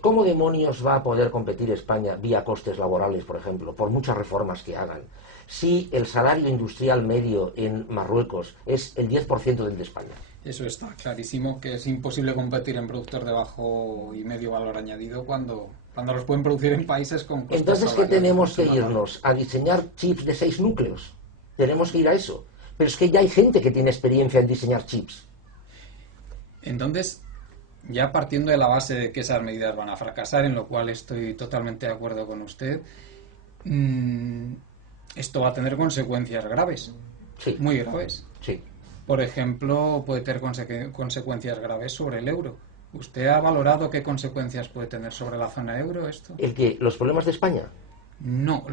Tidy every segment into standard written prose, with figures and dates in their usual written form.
¿Cómo demonios va a poder competir España vía costes laborales, por ejemplo, por muchas reformas que hagan, si el salario industrial medio en Marruecos es el 10% del de España? Eso está clarísimo, que es imposible competir en productos de bajo y medio valor añadido cuando los pueden producir en países con costes Entonces, ¿qué salariales tenemos mucho que más bajos. irnos? ¿A diseñar chips de 6 núcleos? Tenemos que ir a eso. Pero es que ya hay gente que tiene experiencia en diseñar chips. Entonces, ya partiendo de la base de que esas medidas van a fracasar, en lo cual estoy totalmente de acuerdo con usted, mmm, esto va a tener consecuencias graves, Sí, muy graves. sí. Por ejemplo, puede tener consecuencias graves sobre el euro. ¿Usted ha valorado qué consecuencias puede tener sobre la zona euro esto? ¿El que ¿Los problemas de España? No,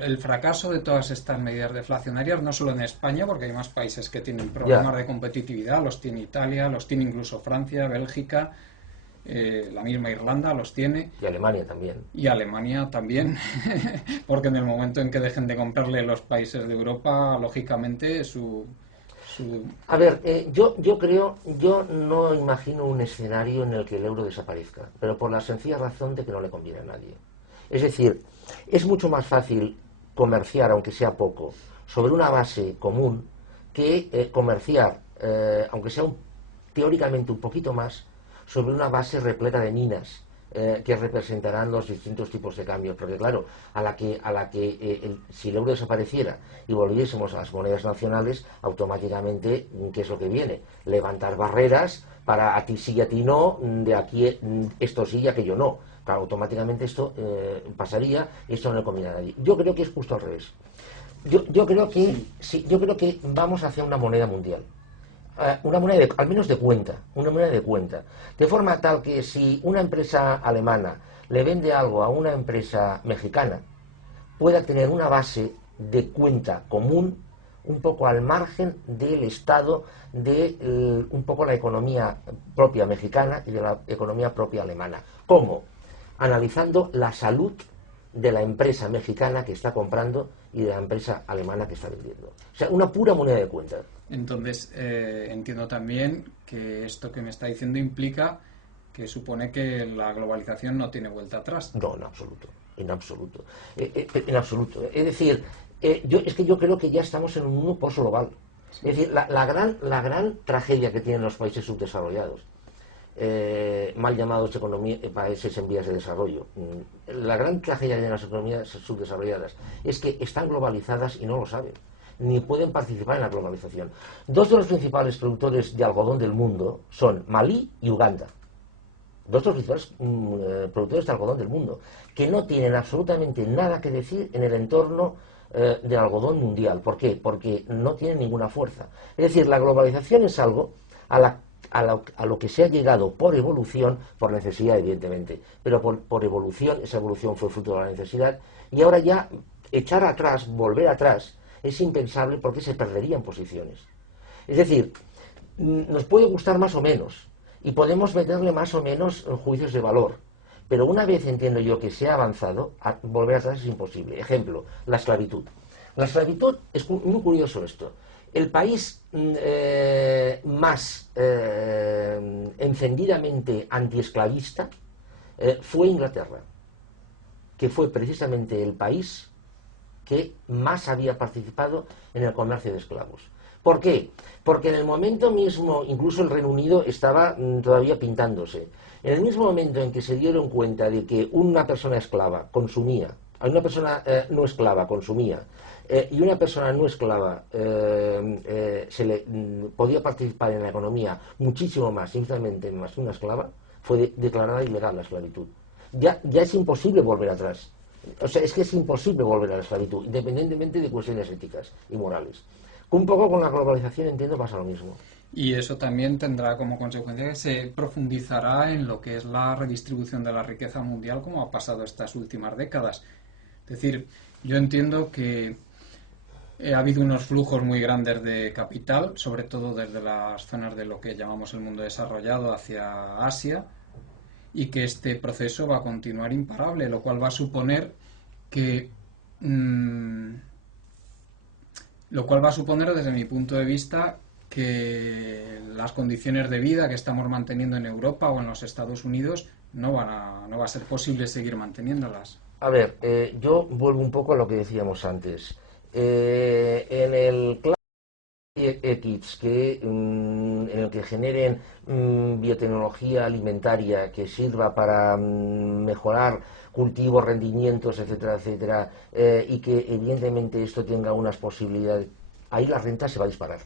el fracaso de todas estas medidas deflacionarias, no solo en España, porque hay más países que tienen Ya. problemas de competitividad, los tiene Italia, los tiene incluso Francia, Bélgica, la misma Irlanda los tiene, Y Alemania también. y Alemania también, porque en el momento en que dejen de comprarle los países de Europa, lógicamente su A ver, yo no imagino un escenario en el que el euro desaparezca, pero por la sencilla razón de que no le conviene a nadie. Es decir, es mucho más fácil comerciar, aunque sea poco, sobre una base común que comerciar, aunque sea teóricamente un poquito más, sobre una base repleta de minas que representarán los distintos tipos de cambios, porque claro, si el euro desapareciera y volviésemos a las monedas nacionales, automáticamente, ¿qué es lo que viene? Levantar barreras para a ti sí y a ti no, de aquí esto sí y aquello no. Claro, automáticamente esto pasaría, esto no le conviene a nadie. Yo creo que es justo al revés. Yo creo que sí, yo creo que vamos hacia una moneda mundial, una moneda al menos de cuenta, una moneda de cuenta, de forma tal que si una empresa alemana le vende algo a una empresa mexicana, pueda tener una base de cuenta común un poco al margen del estado de un poco la economía propia mexicana y de la economía propia alemana. ¿Cómo? Analizando la salud de la empresa mexicana que está comprando y de la empresa alemana que está vendiendo. O sea, una pura moneda de cuenta. Entonces, entiendo también que esto que me está diciendo implica que supone que la globalización no tiene vuelta atrás. No, en absoluto, en absoluto, en absoluto. Es decir, es que yo creo que ya estamos en un mundo postglobal. Sí. Es decir, la gran tragedia que tienen los países subdesarrollados, mal llamados países en vías de desarrollo, la gran tragedia de las economías subdesarrolladas es que están globalizadas y no lo saben, ni pueden participar en la globalización. Dos de los principales productores de algodón del mundo son Malí y Uganda. Dos de los principales productores de algodón del mundo, que no tienen absolutamente nada que decir en el entorno del algodón mundial. ¿Por qué? Porque no tienen ninguna fuerza. Es decir, la globalización es algo a lo que se ha llegado por evolución, por necesidad, evidentemente, pero por evolución, esa evolución fue fruto de la necesidad, y ahora ya echar atrás, volver atrás, es impensable porque se perderían posiciones. Es decir, nos puede gustar más o menos, y podemos meterle más o menos juicios de valor, pero una vez entiendo yo que se ha avanzado, volver atrás es imposible. Ejemplo, la esclavitud. La esclavitud es muy curioso esto. El país más encendidamente antiesclavista fue Inglaterra, que fue precisamente el país que más había participado en el comercio de esclavos. ¿Por qué? Porque en el momento mismo, incluso el Reino Unido estaba todavía pintándose, en el mismo momento en que se dieron cuenta de que una persona esclava consumía, una persona no esclava consumía, y una persona no esclava podía participar en la economía muchísimo más, infinitamente más que una esclava, fue declarada ilegal la esclavitud. Ya es imposible volver atrás. O sea, es que es imposible volver a la esclavitud, independientemente de cuestiones éticas y morales. Un poco con la globalización, entiendo, pasa lo mismo. Y eso también tendrá como consecuencia que se profundizará en lo que es la redistribución de la riqueza mundial, como ha pasado estas últimas décadas. Es decir, yo entiendo que ha habido unos flujos muy grandes de capital, sobre todo desde las zonas de lo que llamamos el mundo desarrollado hacia Asia, y que este proceso va a continuar imparable, lo cual va a suponer que lo cual va a suponer desde mi punto de vista que las condiciones de vida que estamos manteniendo en Europa o en los Estados Unidos no va a ser posible seguir manteniéndolas. A ver, yo vuelvo un poco a lo que decíamos antes. En el X en el que generen biotecnología alimentaria que sirva para mejorar cultivos, rendimientos, etcétera, etcétera, y que evidentemente esto tenga unas posibilidades, ahí la renta se va a disparar.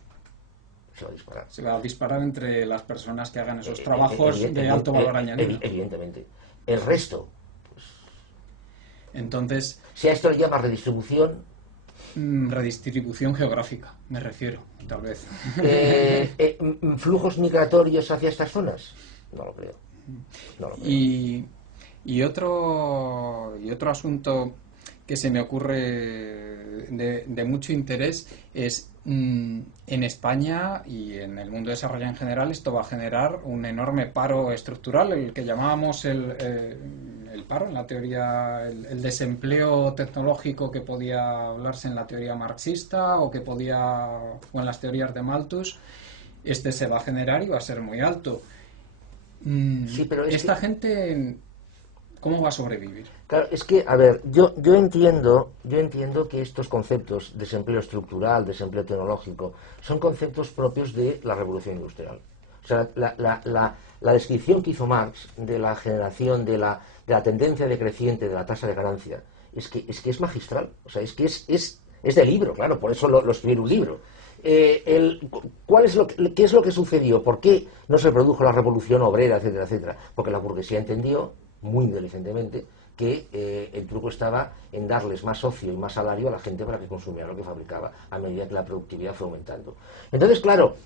Se va a disparar. Se va a disparar entre las personas que hagan esos trabajos de alto valor añadido. Evidentemente. El resto, entonces, si a esto le llamas redistribución, redistribución geográfica, me refiero, tal vez. ¿flujos migratorios hacia estas zonas? No lo creo. No lo creo. Y otro asunto que se me ocurre de mucho interés es, en España y en el mundo desarrollado en general, esto va a generar un enorme paro estructural, el que llamábamos el paro, en la teoría, el desempleo tecnológico que podía hablarse en la teoría marxista o en las teorías de Malthus. Este se va a generar y va a ser muy alto. Sí, pero esta gente, ¿cómo va a sobrevivir? Claro, es que, a ver, yo entiendo que estos conceptos, desempleo estructural, desempleo tecnológico, son conceptos propios de la revolución industrial. O sea, la descripción que hizo Marx de la generación, de la tendencia decreciente de la tasa de ganancia, es que es magistral. O sea, es que es de libro, claro, por eso lo escribí en un libro. ¿Qué es lo que sucedió? ¿Por qué no se produjo la revolución obrera, etcétera, etcétera? Porque la burguesía entendió, muy inteligentemente, que el truco estaba en darles más ocio y más salario a la gente para que consumiera lo que fabricaba, a medida que la productividad fue aumentando. Entonces, claro,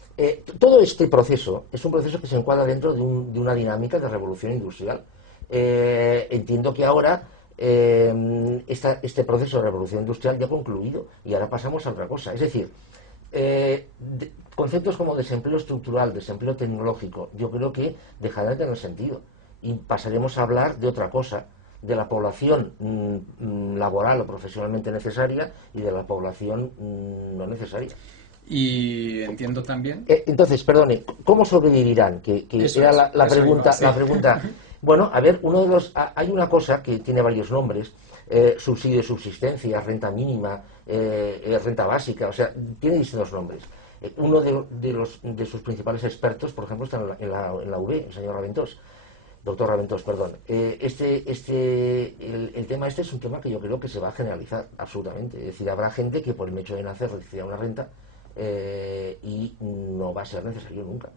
todo este proceso es un proceso que se encuadra dentro de una dinámica de revolución industrial. Entiendo que ahora este proceso de revolución industrial ya ha concluido y ahora pasamos a otra cosa. Es decir, conceptos como desempleo estructural, desempleo tecnológico, yo creo que dejarán de tener sentido y pasaremos a hablar de otra cosa, de la población laboral o profesionalmente necesaria y de la población no necesaria. Y entiendo también. Entonces, perdone, ¿cómo sobrevivirán? Que era la pregunta. La pregunta. Bueno, a ver, hay una cosa que tiene varios nombres: subsidio de subsistencia, renta mínima, renta básica, o sea, tiene distintos nombres. Uno de sus principales expertos, por ejemplo, está en la UB, el señor Raventós. Doctor Raventós, perdón. El tema este es un tema que yo creo que se va a generalizar absolutamente. Es decir, habrá gente que por el hecho de nacer recibirá una renta y no va a ser necesario nunca.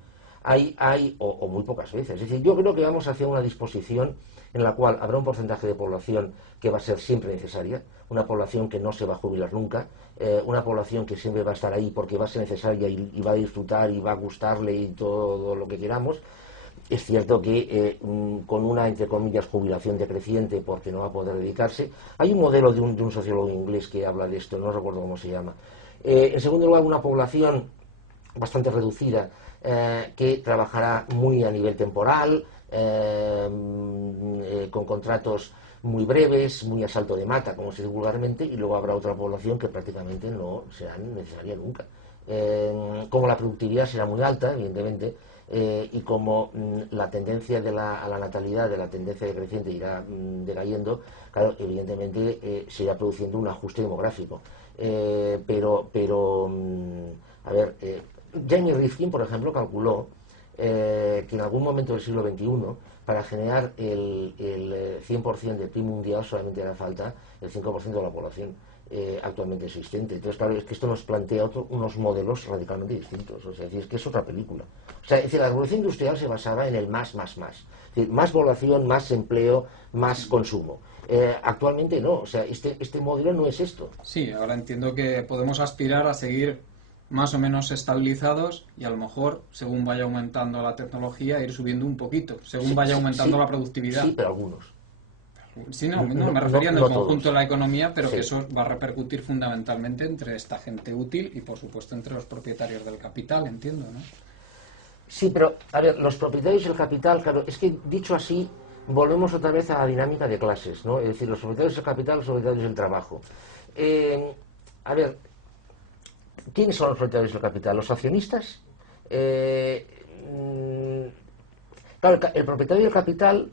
O muy pocas veces. Es decir, yo creo que vamos hacia una disposición en la cual habrá un porcentaje de población que va a ser siempre necesaria, una población que no se va a jubilar nunca, una población que siempre va a estar ahí porque va a ser necesaria y va a disfrutar y va a gustarle y todo lo que queramos. Es cierto que con una, entre comillas, jubilación decreciente porque no va a poder dedicarse. Hay un modelo de un sociólogo inglés que habla de esto, no recuerdo cómo se llama. En segundo lugar, una población bastante reducida que trabajará muy a nivel temporal, con contratos muy breves, muy a salto de mata, como se dice vulgarmente, y luego habrá otra población que prácticamente no será necesaria nunca. Como la productividad será muy alta, evidentemente, y como la tendencia a la natalidad, de la tendencia decreciente irá decayendo, claro, evidentemente se irá produciendo un ajuste demográfico. A ver, Jamie Rifkin, por ejemplo, calculó que en algún momento del siglo XXI, para generar el 100% del PIB mundial, solamente hará falta el 5% de la población actualmente existente. Entonces, claro, es que esto nos plantea unos modelos radicalmente distintos. O sea, es que es otra película. O sea, es decir, la revolución industrial se basaba en el más. Es decir, más población, más empleo, más consumo. Actualmente no. O sea, este modelo no es esto. Sí, ahora entiendo que podemos aspirar a seguir más o menos estabilizados y a lo mejor, según vaya aumentando la tecnología, ir subiendo un poquito, según vaya aumentando la productividad. Sí, pero algunos. Sí, no, me refería en el conjunto todos. de la economía, pero Sí. que eso va a repercutir fundamentalmente entre esta gente útil y, por supuesto, entre los propietarios del capital, entiendo, ¿no? Sí, pero, a ver, los propietarios del capital, claro, es que dicho así, volvemos otra vez a la dinámica de clases, ¿no? Es decir, los propietarios del capital, los propietarios del trabajo. A ver, ¿quiénes son los propietarios del capital? ¿Los accionistas Claro, el propietario del capital